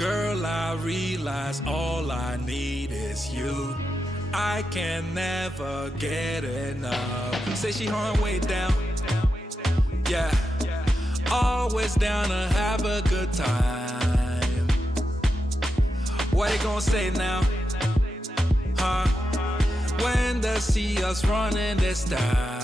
Girl, I realize all I need is you. I can never get enough. Say she hung way down. Yeah. Always down to have a good time. What they gonna say now? Huh? When they see us running this town.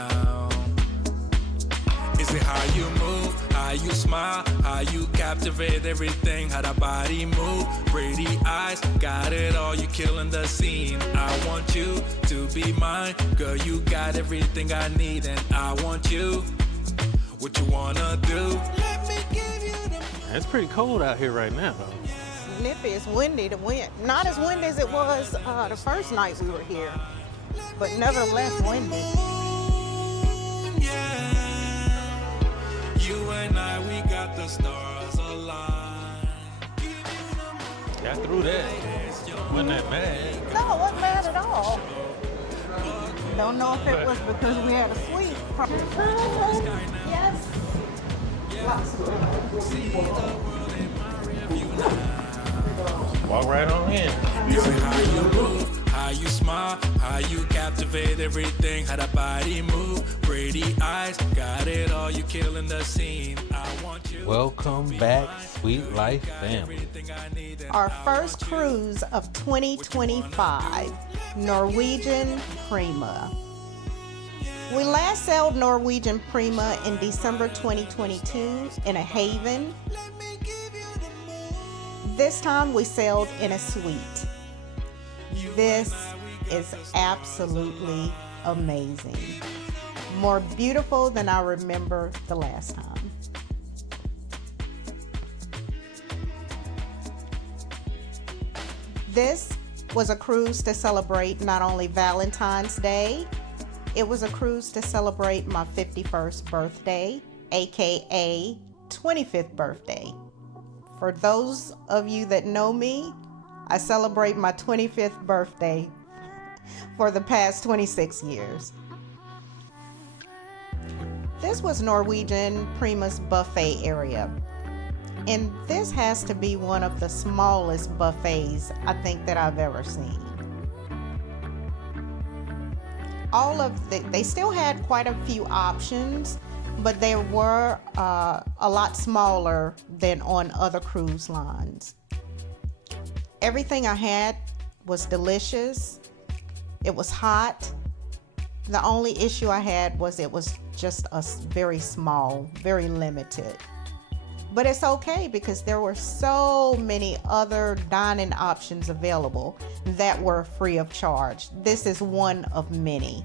Is it how you move, how you smile, how you captivate everything, how that body move, pretty eyes, got it all, you killing the scene. I want you to be mine, girl, you got everything I need, and I want you, what you wanna do? Let me give you the... It's pretty cold out here right now, though. Nippy, it's windy. The wind, not as windy as it was the first night we were here, but nevertheless windy. You and I, we got the stars aligned. Got through that. Wasn't that bad. No, it wasn't bad at all. Don't know if it was because we had a suite. Yes. Walk right on in. How you move, how you smile, how you captivate everything, how that body move, pretty eyes, got it all, you killing the scene. I want you. Welcome back, Sweet Life family. Our first cruise of 2025, Norwegian Prima. We last sailed Norwegian Prima in December 2022 in a haven. This time we sailed in a suite. This is absolutely amazing. More beautiful than I remember the last time. This was a cruise to celebrate not only Valentine's Day, it was a cruise to celebrate my 51st birthday, aka 25th birthday. For those of you that know me, I celebrate my 25th birthday for the past 26 years. This was Norwegian Prima's buffet area. And this has to be one of the smallest buffets I think that I've ever seen. They still had quite a few options, but they were a lot smaller than on other cruise lines. Everything I had was delicious. It was hot. The only issue I had was it was just very small, very limited. But it's okay because there were so many other dining options available that were free of charge. This is one of many.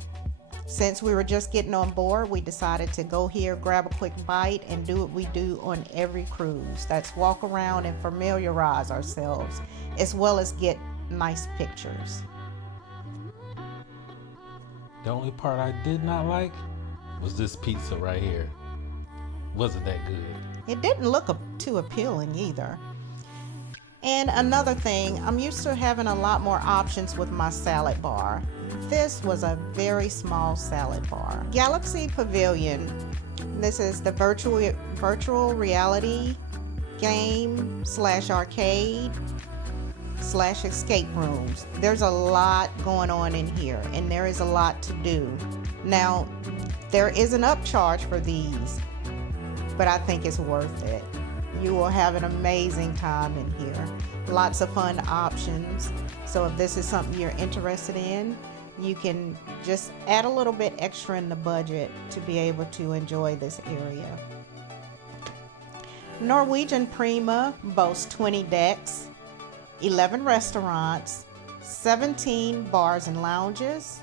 Since we were just getting on board, we decided to go here, grab a quick bite, and do what we do on every cruise. That's walk around and familiarize ourselves, as well as get nice pictures. The only part I did not like was this pizza right here. Wasn't that good. It didn't look too appealing either. And another thing, I'm used to having a lot more options with my salad bar. This was a very small salad bar. Galaxy Pavilion. This is the virtual reality game / arcade / escape rooms. There's a lot going on in here, and there is a lot to do. Now, there is an upcharge for these, but I think it's worth it. You will have an amazing time in here. Lots of fun options. So if this is something you're interested in, you can just add a little bit extra in the budget to be able to enjoy this area. Norwegian Prima boasts 20 decks, 11 restaurants, 17 bars and lounges.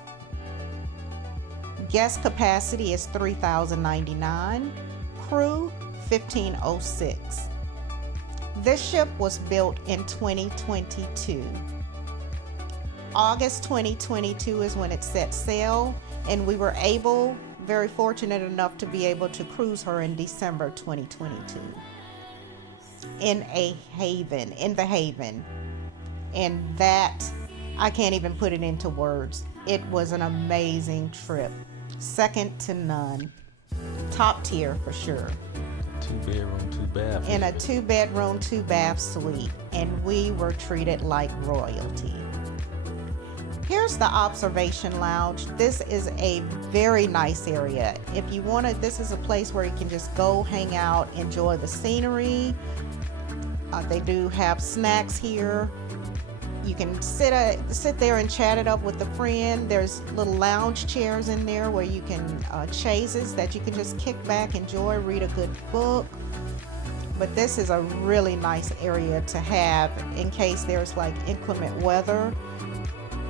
Guest capacity is 3,099. Crew 1,506. This ship was built in 2022. August 2022 is when it set sail, and we were very fortunate enough to be able to cruise her in December 2022 in the haven. And that, I can't even put it into words. It was an amazing trip. Second to none. Top tier for sure. 2-bedroom, 2-bath. In a 2-bedroom, 2-bath suite, and we were treated like royalty. Here's the observation lounge. This is a very nice area. If you want to, this is a place where you can just go hang out, enjoy the scenery. They do have snacks here. You can sit there and chat it up with a friend. There's little lounge chairs in there where you can chaises that you can just kick back, enjoy, read a good book. But this is a really nice area to have in case there's like inclement weather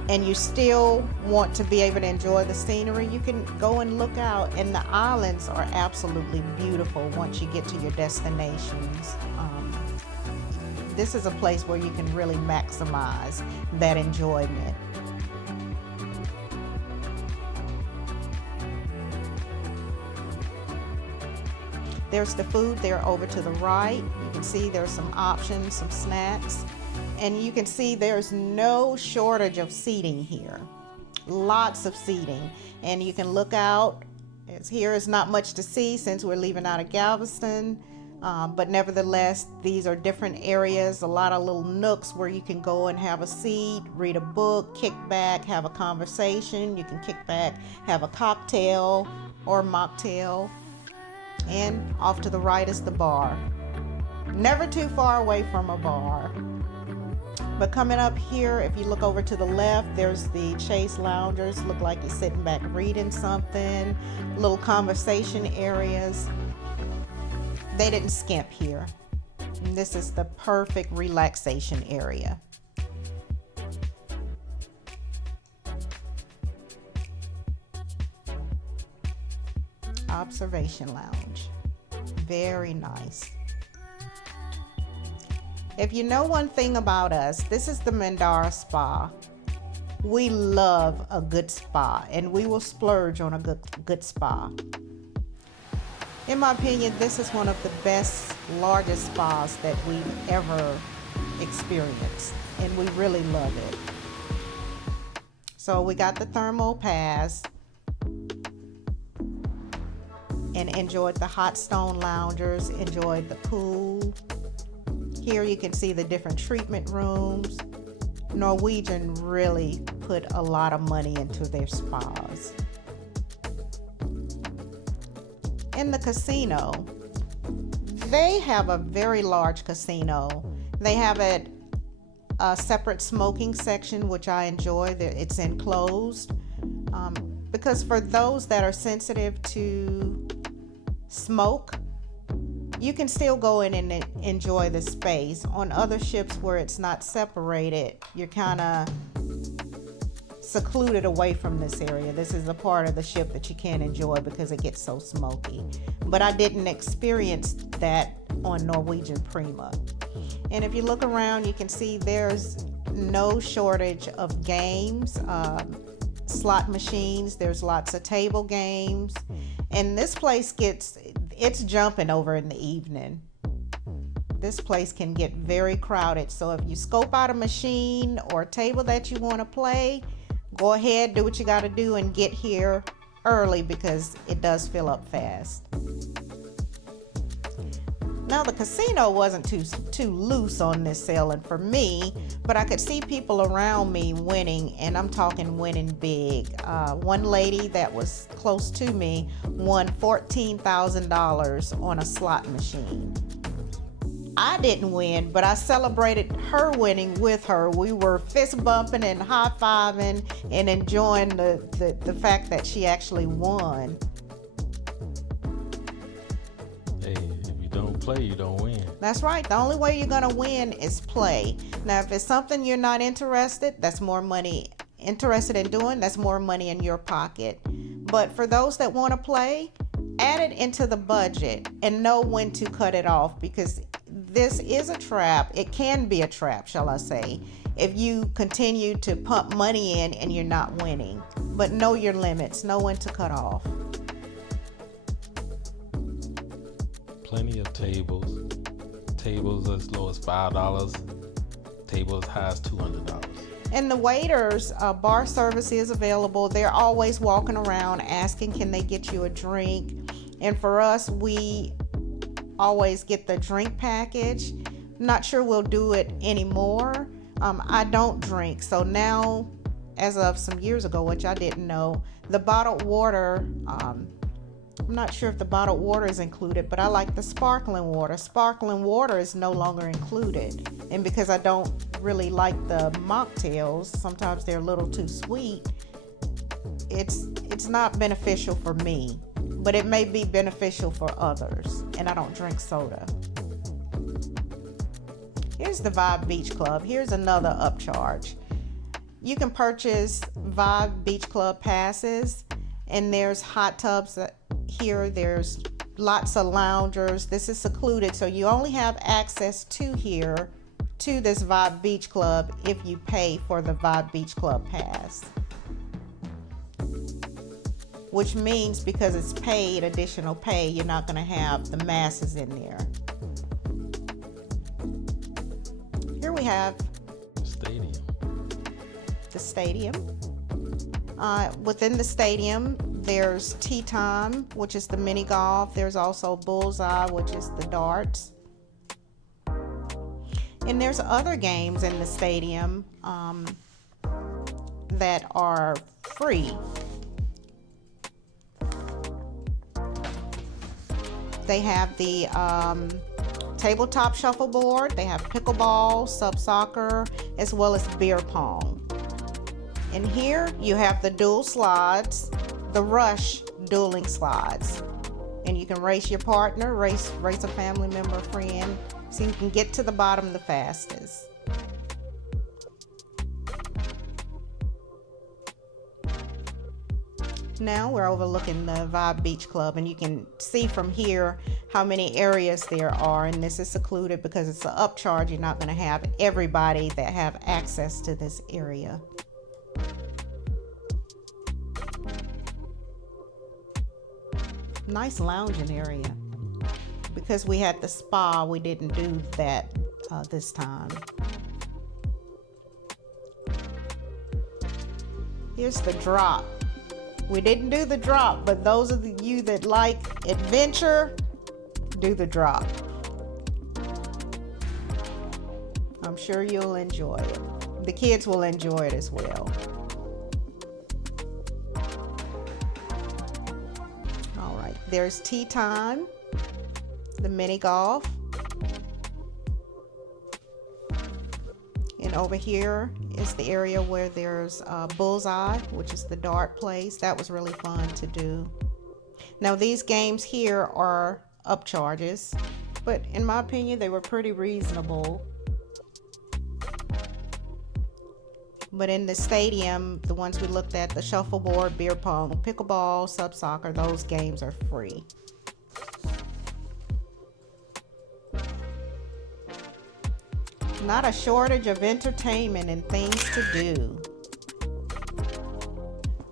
and you still want to be able to enjoy the scenery. You can go and look out, and the islands are absolutely beautiful once you get to your destinations. This is a place where you can really maximize that enjoyment. There's the food there over to the right. You can see there's some options, some snacks. And you can see there's no shortage of seating here. Lots of seating. And you can look out. Here is not much to see since we're leaving out of Galveston. But nevertheless, these are different areas, a lot of little nooks where you can go and have a seat, read a book, kick back, have a conversation. You can kick back, have a cocktail or mocktail. And off to the right is the bar. Never too far away from a bar. But coming up here, if you look over to the left, there's the Chase Loungers. Look like you're sitting back reading something. Little conversation areas. They didn't skimp here. And this is the perfect relaxation area. Observation lounge. Very nice. If you know one thing about us, this is the Mandara Spa. We love a good spa, and we will splurge on a good spa. In my opinion, this is one of the best, largest spas that we've ever experienced, and we really love it. So we got the thermal pass and enjoyed the hot stone loungers, enjoyed the pool. Here you can see the different treatment rooms. Norwegian really put a lot of money into their spas. In the casino, they have a very large casino. They have a separate smoking section, which I enjoy. It's enclosed because for those that are sensitive to smoke, you can still go in and enjoy the space. On other ships where it's not separated, you're kind of secluded away from this area. This is a part of the ship that you can't enjoy because it gets so smoky. But I didn't experience that on Norwegian Prima. And if you look around, you can see there's no shortage of games, slot machines. There's lots of table games. And this place it's jumping over in the evening. This place can get very crowded. So if you scope out a machine or a table that you want to play, go ahead, do what you got to do and get here early because it does fill up fast. Now the casino wasn't too loose on this sailing for me, but I could see people around me winning, and I'm talking winning big. One lady that was close to me won $14,000 on a slot machine. I didn't win, but I celebrated her winning with her. We were fist bumping and high-fiving and enjoying the fact that she actually won. Hey, if you don't play, you don't win. That's right. The only way you're going to win is play. Now, if it's something you're not interested in doing, that's more money in your pocket. But for those that want to play, add it into the budget and know when to cut it off, because this is a trap. It can be a trap, shall I say, if you continue to pump money in and you're not winning. But know your limits. Know when to cut off. Plenty of tables. Tables as low as $5. Tables as high as $200. And the waiters, bar service is available. They're always walking around asking, can they get you a drink? And for us, we always get the drink package. Not sure we'll do it anymore. I don't drink, so now, as of some years ago, which I didn't know, the bottled water, I'm not sure if the bottled water is included, but I like the sparkling water. Sparkling water is no longer included. And because I don't really like the mocktails, sometimes they're a little too sweet, it's not beneficial for me, but it may be beneficial for others. And I don't drink soda. Here's the Vibe Beach Club. Here's another upcharge. You can purchase Vibe Beach Club passes, and there's hot tubs here. There's lots of loungers. This is secluded, so you only have access to this Vibe Beach Club if you pay for the Vibe Beach Club pass. Which means because it's paid, additional pay, you're not going to have the masses in there. Here we have the stadium. Within the stadium, there's Tea Time, which is the mini golf. There's also Bullseye, which is the darts. And there's other games in the stadium that are free. They have the tabletop shuffleboard, they have pickleball, sub soccer, as well as beer pong. And here you have the dual slides, the Rush dueling slides. And you can race your partner, race a family member, friend, so you can get to the bottom the fastest. Now we're overlooking the Vibe Beach Club, and you can see from here how many areas there are, and this is secluded because it's an upcharge. You're not going to have everybody that have access to this area. Nice lounging area. Because we had the spa, we didn't do that this time. Here's the drop. We didn't do the drop, but those of you that like adventure, do the drop. I'm sure you'll enjoy it. The kids will enjoy it as well. All right, there's Tea Time, the mini golf. And over here is the area where there's Bullseye, which is the dart place. That was really fun to do. Now these games here are upcharges, but in my opinion, they were pretty reasonable. But in the stadium, the ones we looked at, the shuffleboard, beer pong, pickleball, sub soccer, those games are free. Not a shortage of entertainment and things to do.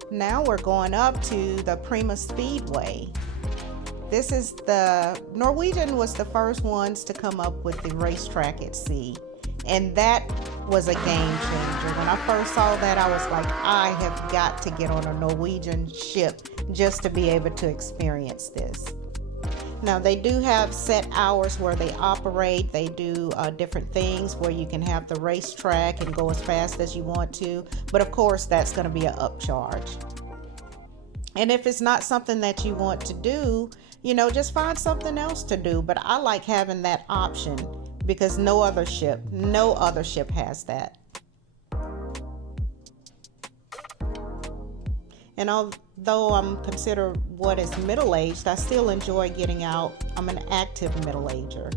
Now we're going up to the Prima Speedway. This is Norwegian was the first ones to come up with the racetrack at sea. And that was a game changer. When I first saw that, I was like, I have got to get on a Norwegian ship just to be able to experience this. Now they do have set hours where they operate. They do different things where you can have the racetrack and go as fast as you want to. But of course, that's going to be an upcharge. And if it's not something that you want to do, just find something else to do. But I like having that option because no other ship has that. And although I'm considered what is middle-aged, I still enjoy getting out. I'm an active middle-ager.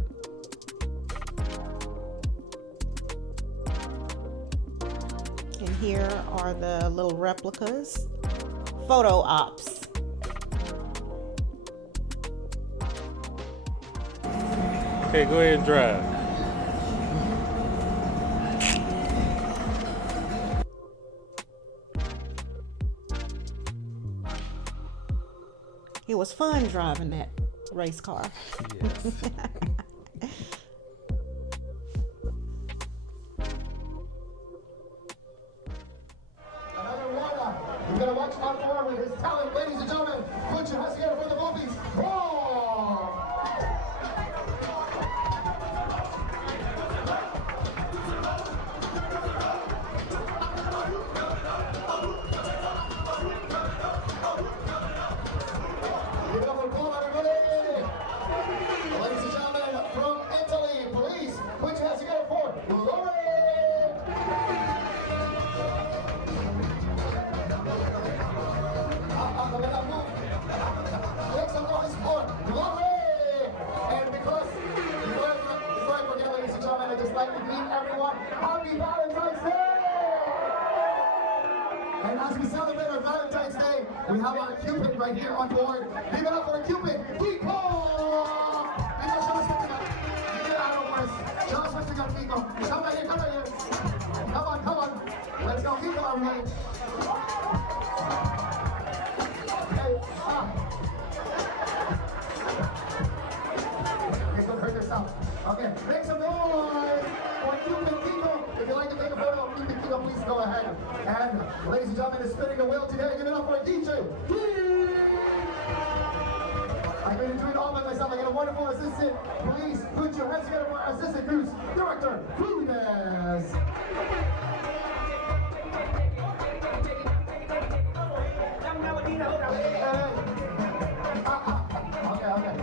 And here are the little replicas. Photo ops. Okay, go ahead and drive. It was fun driving that race car. Yes. Another one. You gotta watch out for with his talent, ladies and gentlemen. Put your hands together for the Boobies. Ball! We have our Cupid right here on board. Give it up for Cupid. Kiko! Kiko, show us what you got. Give it out of us. Show us what you got, Kiko. Come right here, come right here. Come on, come on. Let's go, Kiko, everybody. Hey, okay, don't hurt yourself. Okay, make some noise for Cupid Kiko. If you'd like to take a photo of Cupid Kiko, please go ahead. And ladies and gentlemen, is spinning the wheel today. Give it up for DJ. I'm going to do it all by myself. I got a wonderful assistant. Please put your hands together for our assistant cruise director, Cruz. Okay.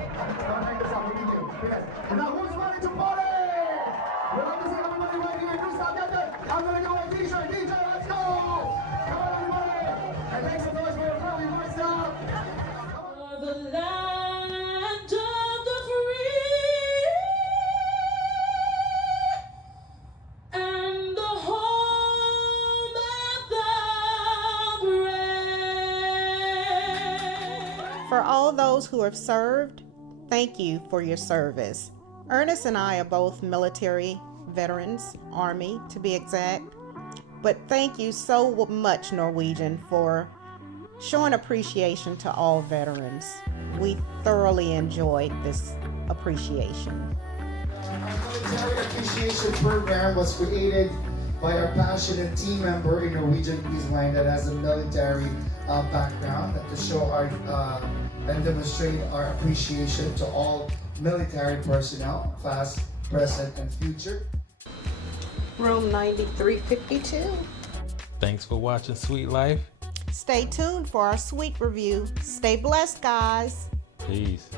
Don't hang this up. We need you. Yes. And now who's ready to party? We'd like to see everybody right here. Cruz, get there. I'm going to go with DJ. DJ, let's go. Come on, everybody. And make some noise for your friendly Marcel. The land of the free and the home of the brave. For all those who have served, thank you for your service. Ernest and I are both military veterans, Army to be exact. But thank you so much, Norwegian, for showing appreciation to all veterans. We thoroughly enjoyed this appreciation. Our military appreciation program was created by our passionate team member in Norwegian Cruise Line that has a military background to show our and demonstrate our appreciation to all military personnel, past, present, and future. Room 9352. Thanks for watching Sweet Life. Stay tuned for our suite review. Stay blessed, guys. Peace.